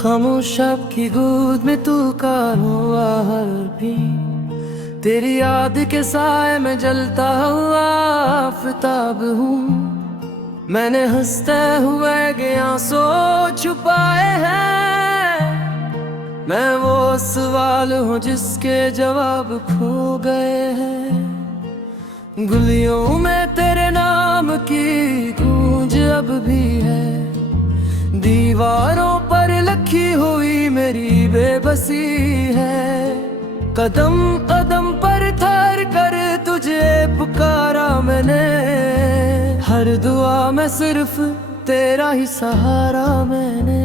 खामोश की गोद में तू हुआ हर भी तेरी याद के साए में जलता हुआ आफताब हूँ। मैंने हंसते हुए के आंसू छुपाए हैं। मैं वो सवाल हूँ जिसके जवाब खो गए हैं। गुलियों में तेरे नाम की गूंज अब भी है। दीवारों पर लिखी हुई मेरी बेबसी है। कदम कदम पर ठहर कर तुझे पुकारा मैंने। हर दुआ में सिर्फ तेरा ही सहारा मैंने।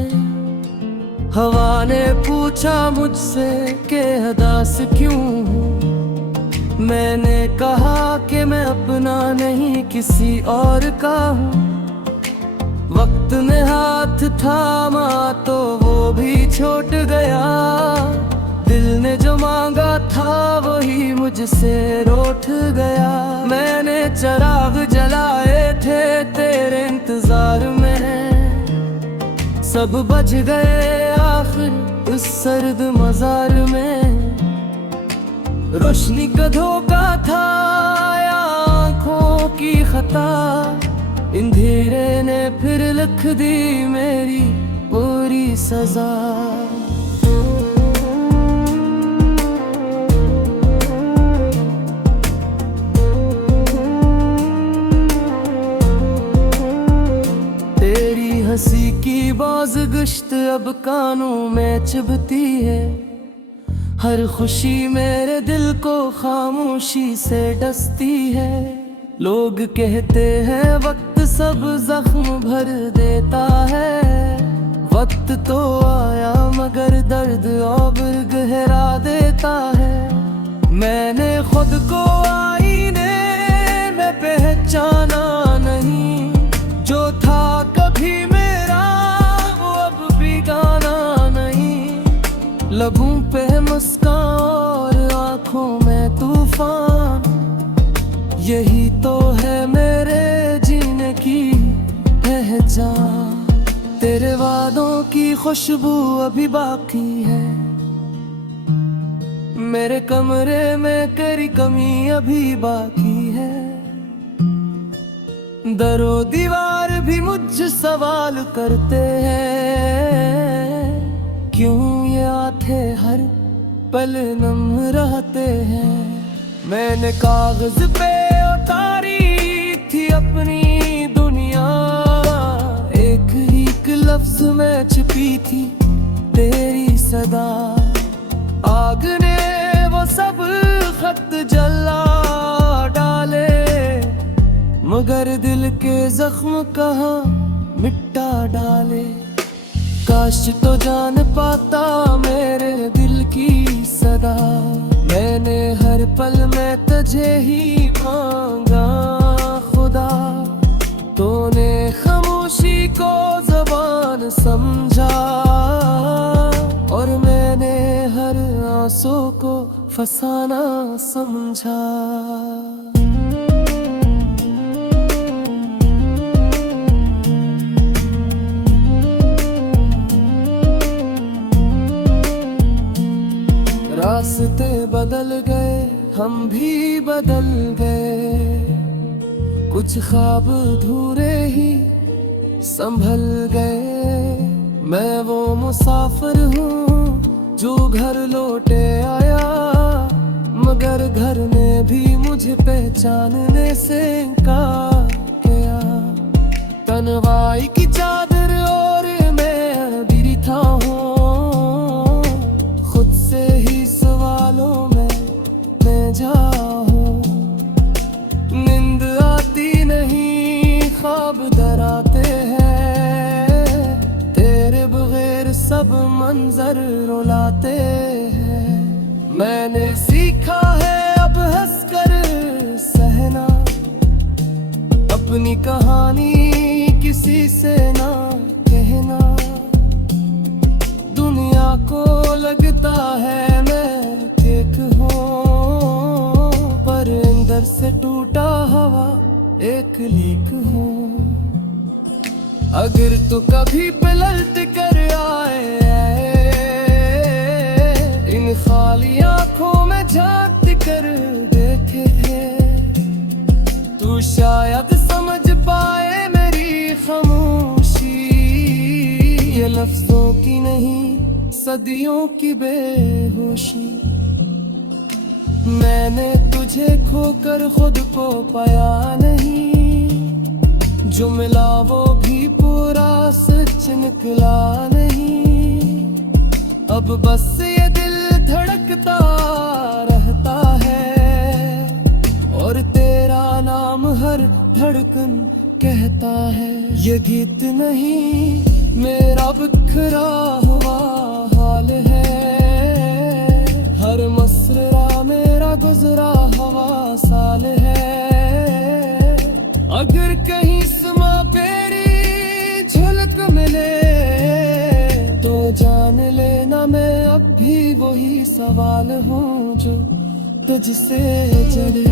हवा ने पूछा मुझसे कि हदास क्यों हूँ। मैंने कहा कि मैं अपना नहीं किसी और का हूँ। वक्त ने हाथ थामा तो वो भी छूट गया। दिल ने जो मांगा था वही मुझसे रूठ गया। मैंने चिराग जलाए थे तेरे इंतजार में। सब बज गए आखिर उस सर्द मजार में। रोशनी का धोखा था या आँखों की खता। अंधेरे ने फिर लिख दी मेरी पूरी सजा। तेरी हंसी की बाज़गश्त अब कानों में चुभती है। हर खुशी मेरे दिल को खामोशी से डसती है। लोग कहते हैं वक्त सब जख्म भर देता है। वक्त तो आया मगर दर्द और गहरा देता है। मैंने खुद को आईने में पहचाना नहीं। जो था कभी मेरा वो अब बेगाना नहीं। लबों पे मुस्कान और आँखों में तूफान। यही तो है मेरे जीने की पहचान। तेरे वादों की खुशबू अभी बाकी है। मेरे कमरे में तेरी कमी अभी बाकी है। दरो दीवार भी मुझसे सवाल करते हैं। क्यों ये आंखें हर पल नम रहते हैं। मैंने कागज पे उतारी थी अपनी दुनिया। एक लफ्ज में छिपी थी तेरी सदा। आग ने वो सब खत जला डाले। मगर दिल के जख्म कहाँ मिटा डाले। काश तो जान पाता मेरे दिल की सदा। मैंने हर पल में तुझे ही मांगा खुदा। तूने खामोशी को ज़बान समझा। और मैंने हर आंसू को फसाना समझा। रास्ते बदल गए हम भी बदल गए। कुछ ख्वाब अधूरे ही संभल गए। मैं वो मुसाफिर हूँ जो घर लौटे आया। मगर घर ने भी मुझे पहचानने से इनकार किया। तन्हाई की चादर और मैं बिरथा हूँ। खुद से ही सवालों में मैं जाऊँ। नींद आती नहीं ख्वाब डराते हैं। तेरे बगैर सब मंजर रुलाते हैं। मैंने सीखा है अब हंसकर सहना। अपनी कहानी किसी से ना कहना। दुनिया को लगता है मैं एक हूँ। पर अंदर से टूटा हवा एक लीक हूँ। अगर तू कभी पलट कर आए दिन खाली आंखों में झांक कर देखे थे। तू शायद समझ पाए मेरी खामोशी, ये लफ्जों की नहीं सदियों की बेहोशी। मैंने तुझे खोकर खुद को पाया नहीं, जो मिला वो भी पूरा सच निकला नहीं। अब बस ये दिल धड़कता रहता है और तेरा नाम हर धड़कन कहता है। ये गीत नहीं मेरा बिखरा हुआ हाल है, हर मसरा मेरा गुजरा हुआ साल है। अगर कहीं समा तेरी झलक मिले तो जान लेना मैं अब भी वही सवाल हूँ जो तुझसे जड़े।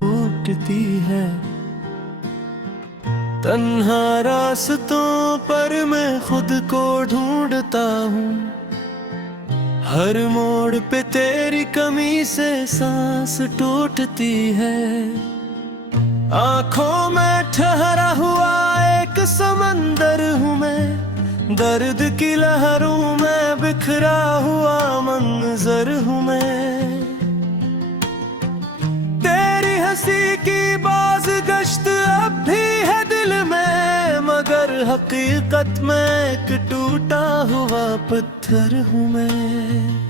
टूटती है तन्हा रास्तों पर मैं खुद को ढूंढता हूँ, हर मोड़ पे तेरी कमी से सांस टूटती है। आंखों में ठहरा हुआ एक समंदर हूँ मैं, दर्द की लहरों में बिखरा हुआ मंजर हूँ मैं। तेरी हंसी की बाज गश्त अब भी है दिल में, मगर हकीकत में एक टूटा हुआ पत्थर हूँ मैं।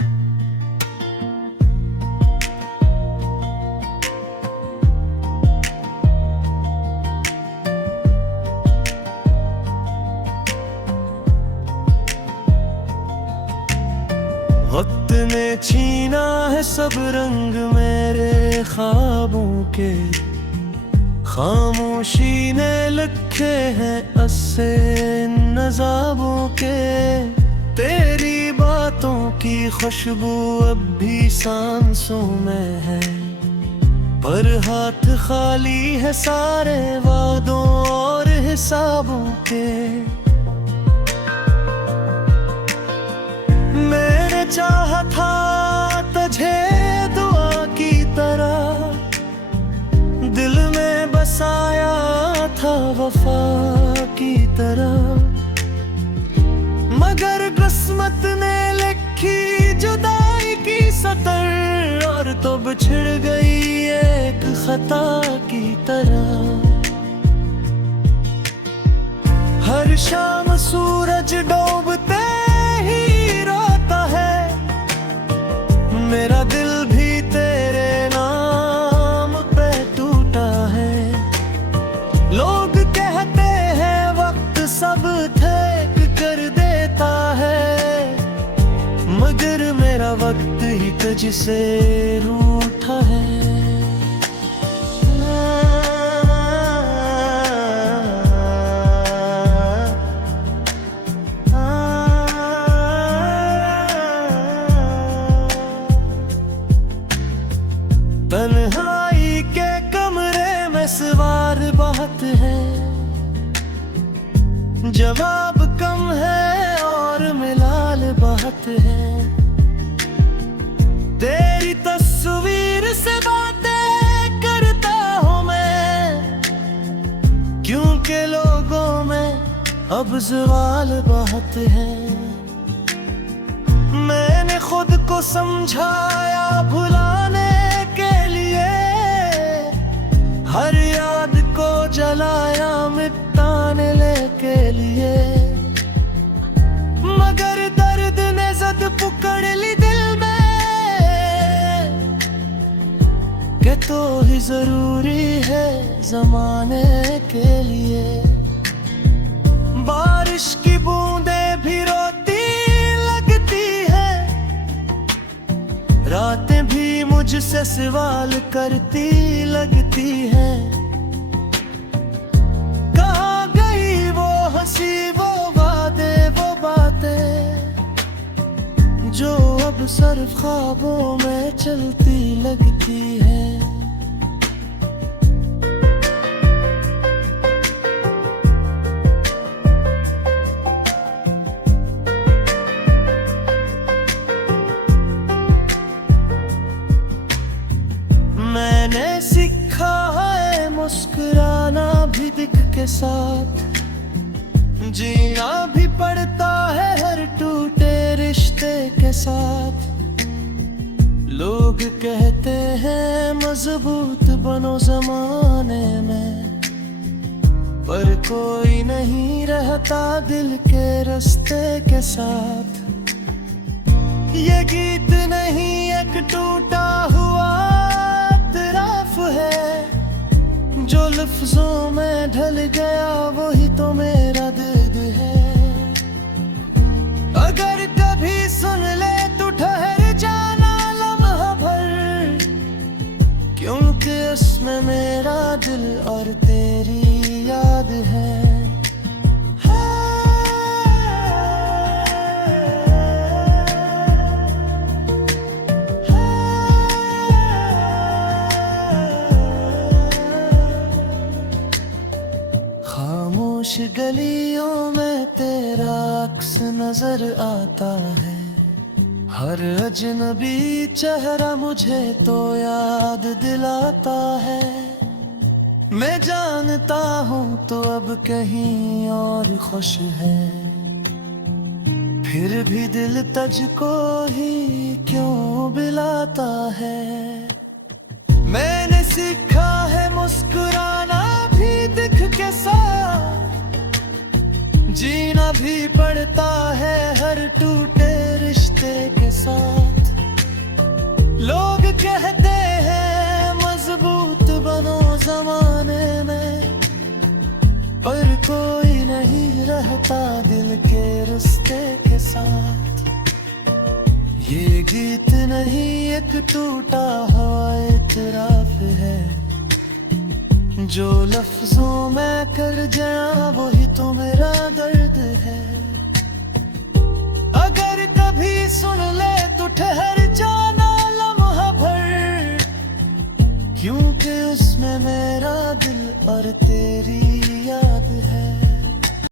वक्त ने छीना है सब रंग मेरे ख्वाबों के, खामोशी ने लिखे हैं अस्से नज़ाबों के। तेरी बातों की खुशबू अब भी सांसों में है, पर हाथ खाली है सारे वादों और हिसाबों के। मैंने चाहा था तुझे दुआ की तरह, दिल में बसाया था वफा की तरह, मगर किस्मत ने लिखी जुदाई की सतर और तो बिछड़ गई एक खता की तरह। हर शाम सूरज डूबते ही रोता है, मेरा दिल भी तेरे नाम पे टूटा है। लोग कहते हैं वक्त सब ठीक कर देता है, मगर मेरा वक्त ही तुझसे रूठा है। तन्हाई के कमरे में सवार बहुत है, जवाब कम है और मिलाल बहुत है। तेरी तस्वीर से बातें करता हूँ मैं, क्योंकि लोगों में अब सवाल बहुत है। मैंने खुद को समझाया भुलाने के लिए, हर याद को जलाया मिटाने के लिए, मगर दर्द ने जद पकड़ ली दिल में कि तो ही जरूरी है जमाने के लिए। बारिश की बूंदें भी रोती लगती है, रातें भी मुझसे सवाल करती लगती है। कहाँ गई वो हंसी, वो वादे, वो बातें जो अब सिर्फ ख्वाबों में चलती लगती है। दिख के साथ। जीना भी पड़ता है हर टूटे रिश्ते के साथ। लोग कहते हैं मजबूत बनो जमाने में, पर कोई नहीं रहता दिल के रास्ते के साथ। ये गीत नहीं एक टूटा हुआ इतराफ है, जो लफ्जों में ढल गया वही तो मेरा दर्द है। अगर कभी सुन ले तो ठहर जाना लम्हा भर, क्योंकि उसमें मेरा दिल और तेरी याद है। खामोश गलियों में तेरा अक्स नजर आता है। हर अजनबी चेहरा मुझे तो याद दिलाता है। मैं जानता हूँ तो अब कहीं और खुश है, फिर भी दिल तुझको ही क्यों बुलाता है। मैंने सीखा है मुस्कुराना भी दिख के साथ। जीना भी पड़ता है हर टूटे रिश्ते के साथ। लोग कहते हैं मजबूत बनो जमाने में, पर कोई नहीं रहता दिल के रिश्ते के साथ। ये गीत नहीं एक टूटा हुआ इतराफ है, जो लफ्जों में कर जाना वही तो मेरा दर्द है। अगर कभी सुन ले तो ठहर जाना लम्हा भर, क्योंकि उसमें मेरा दिल और तेरी